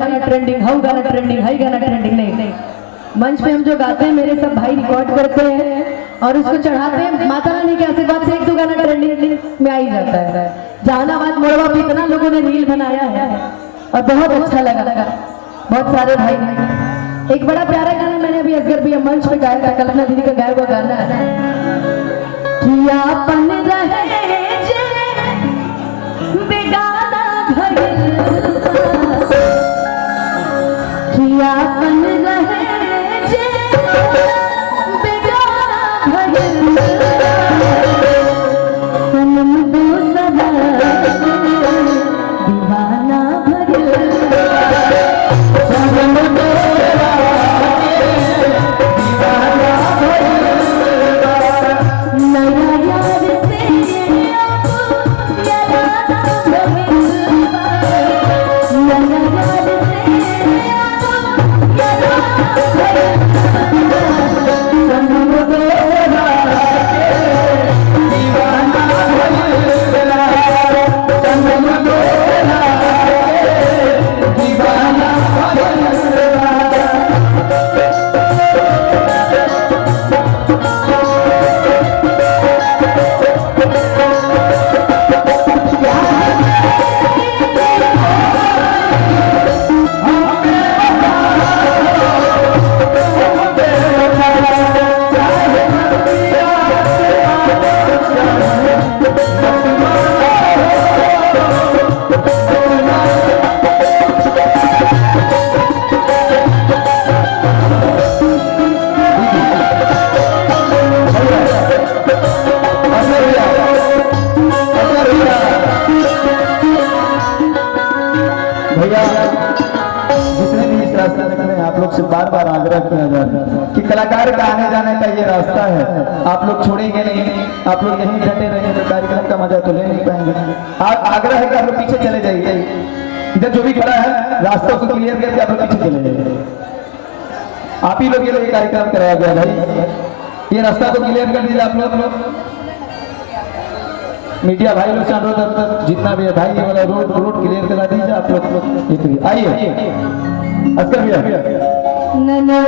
गाना trending, how गाना trending, high गाना ट्रेंडिंग नहीं। मंच पे हम जो गाते हैं मेरे सब भाई रिकॉर्ड करते हैं और उसको चढ़ाते हैं। माता रानी के आशीर्वाद से एक दो गाना ट्रेंडिंग में आ ही जाता है। जहानाबाद मोड़वा पे इतना लोगों ने रील बनाया है और बहुत अच्छा लगा बहुत सारे भाई ने। एक बड़ा प्यारा गाना मैंने अभी असगर भैया मंच पे गाया था, कल्पना दीदी का गाया हुआ गाना है कि आपन रहे बेगाना भइल, कि आपन रहे बेगाना भइल, सनम दूसरा दीवाना भइल, सनम दूसरा दीवाना भइल, नया यार से अब याराना भइल, नया यार से अब याराना भइल, सनम दूसरा दीवाना भइल, सनम दूसरा दीवाना भइल। भैया जितने भी इस रास्ते में खड़े हैं आप लोग से बार बार आग्रह किया जा रहा है कि कलाकार का आने जाने का ये रास्ता है, आप लोग छोड़ेंगे नहीं, आप लोग यहीं डटे रहेंगे तो कार्यक्रम का मजा तो ले नहीं पाएंगे। आग्रह है कि आप लोग पीछे चले जाइए, इधर जो भी खड़ा है रास्ता को क्लियर करके आप लोग पीछे चले जाइए। आप ही लोग ये कार्यक्रम कराया गया भाई, ये रास्ता को क्लियर कर दीजिए आप लोग। मीडिया भाई लोग से अनुरोध है जितना भी है भाई ये वाला रोड क्लियर करा दीजिए आप लोग। आइए अस्कर भैया दीवाना